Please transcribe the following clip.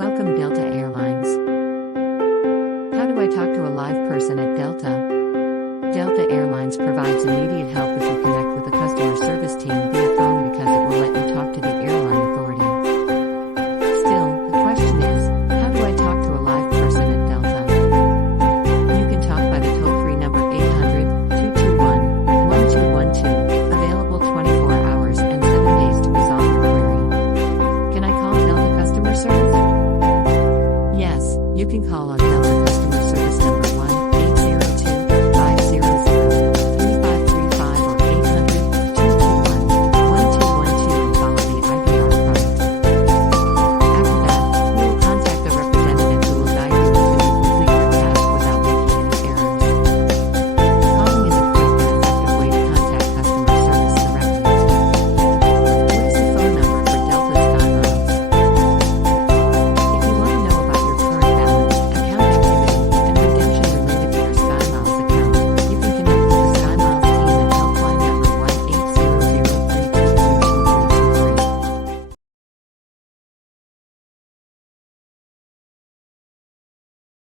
Welcome Delta Airlines. How do I talk to a live person at Delta? Delta Airlines provides immediate help if you connect with a customer service team via phone because it will let you talk to the airline authority. Still, the question is, how do I talk to a live person at Delta? You can talk by the toll-free number 800-221-1212, available 24 hours and 7 days to resolve your query. Can I call Delta customer service? Yes, you can call on